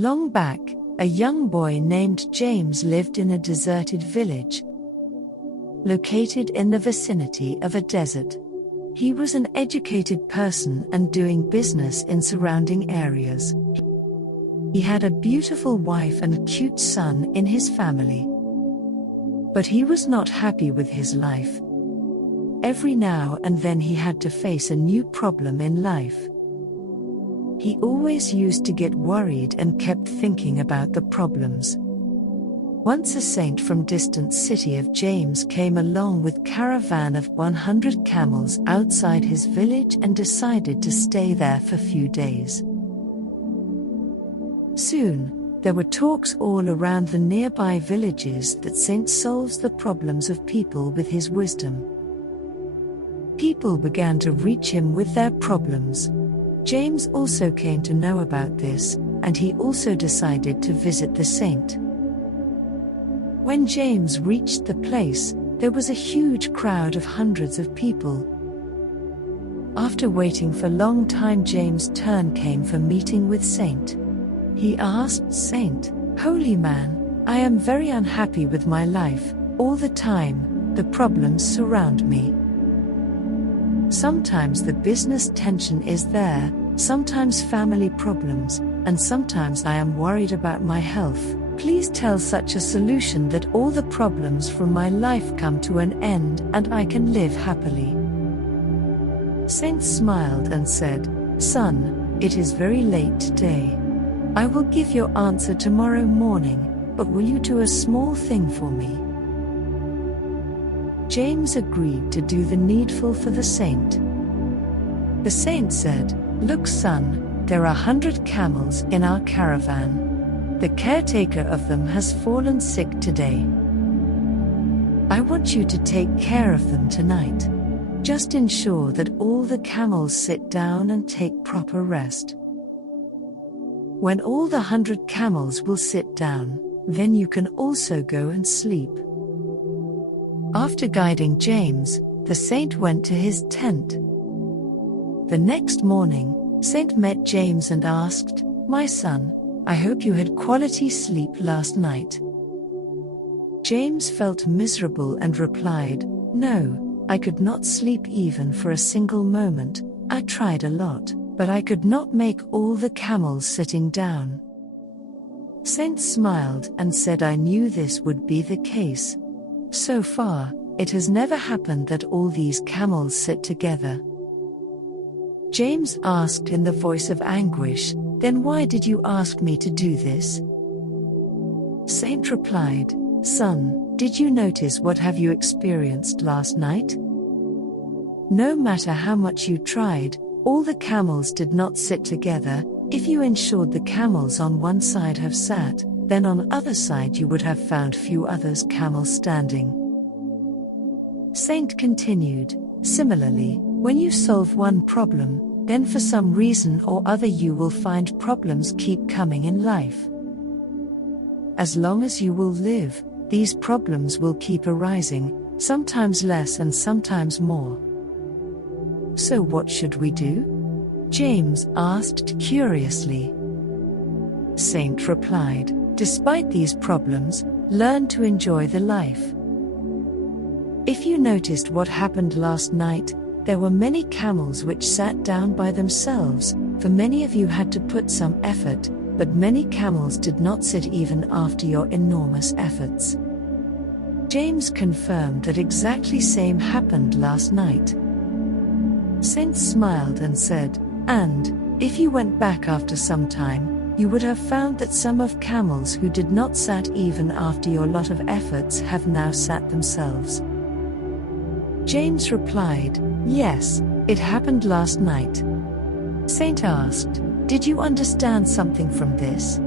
Long back, a young boy named James lived in a deserted village located in the vicinity of a desert. He was an educated person and doing business in surrounding areas. He had a beautiful wife and cute son in his family. But he was not happy with his life. Every now and then he had to face a new problem in life. He always used to get worried and kept thinking about the problems. Once a saint from distant city of James came along with caravan of 100 camels outside his village and decided to stay there for few days. Soon, there were talks all around the nearby villages that Saint solves the problems of people with his wisdom. People began to reach him with their problems. James also came to know about this, and he also decided to visit the saint. When James reached the place, there was a huge crowd of hundreds of people. After waiting for a long time, James' turn came for meeting with Saint. He asked Saint, "Holy man, I am very unhappy with my life. All the time, the problems surround me. Sometimes the business tension is there, sometimes family problems, and sometimes I am worried about my health. Please tell such a solution that all the problems from my life come to an end and I can live happily." Saint smiled and said, "Son, it is very late today. I will give your answer tomorrow morning, but will you do a small thing for me?" James agreed to do the needful for the saint. The saint said, "Look, son, there are 100 camels in our caravan. The caretaker of them has fallen sick today. I want you to take care of them tonight. Just ensure that all the camels sit down and take proper rest. When all the 100 camels will sit down, then you can also go and sleep." After guiding James, the saint went to his tent. The next morning, Saint met James and asked, "My son, I hope you had quality sleep last night." James felt miserable and replied, "No, I could not sleep even for a single moment. I tried a lot, but I could not make all the camels sitting down." Saint smiled and said, "I knew this would be the case. So far, it has never happened that all these camels sit together." James asked in the voice of anguish, "Then why did you ask me to do this?" Saint replied, "Son, did you notice what have you experienced last night? No matter how much you tried, all the camels did not sit together. If you ensured the camels on one side have sat, then on other side you would have found few others camels standing." Saint continued, "Similarly, when you solve one problem, then for some reason or other you will find problems keep coming in life. As long as you will live, these problems will keep arising, sometimes less and sometimes more. So what should we do?" James asked curiously. Saint replied, "Despite these problems, learn to enjoy the life. If you noticed what happened last night, there were many camels which sat down by themselves, for many of you had to put some effort, but many camels did not sit even after your enormous efforts." James confirmed that exactly same happened last night. Saint smiled and said, "And, if you went back after some time, you would have found that some of camels who did not sat even after your lot of efforts have now sat themselves." James replied, "Yes, it happened last night." Saint asked, "Did you understand something from this?"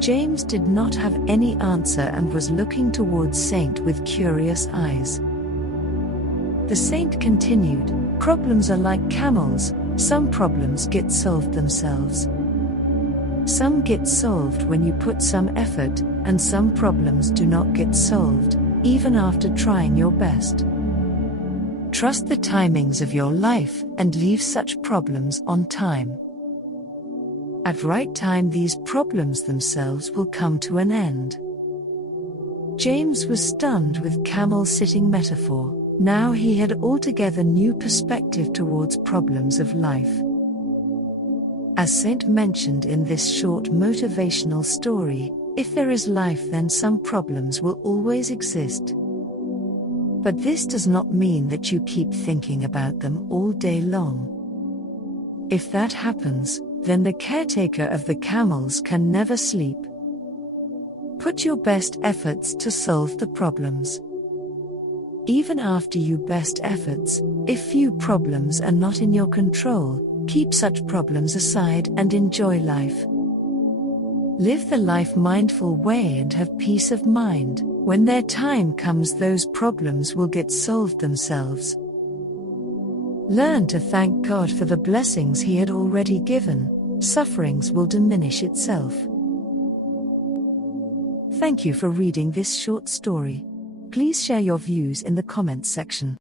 James did not have any answer and was looking towards Saint with curious eyes. The saint continued, "Problems are like camels, some problems get solved themselves. Some get solved when you put some effort, and some problems do not get solved, even after trying your best. Trust the timings of your life and leave such problems on time. At right time these problems themselves will come to an end. James was stunned with camel sitting metaphor. Now he had altogether new perspective towards problems of life. As Saint mentioned in this short motivational story, if there is life then some problems will always exist. But this does not mean that you keep thinking about them all day long. If that happens, then the caretaker of the camels can never sleep. Put your best efforts to solve the problems. Even after your best efforts, if few problems are not in your control, keep such problems aside and enjoy life. Live the life mindful way and have peace of mind. When their time comes, those problems will get solved themselves. Learn to thank God for the blessings He had already given. Sufferings will diminish itself. Thank you for reading this short story. Please share your views in the comments section.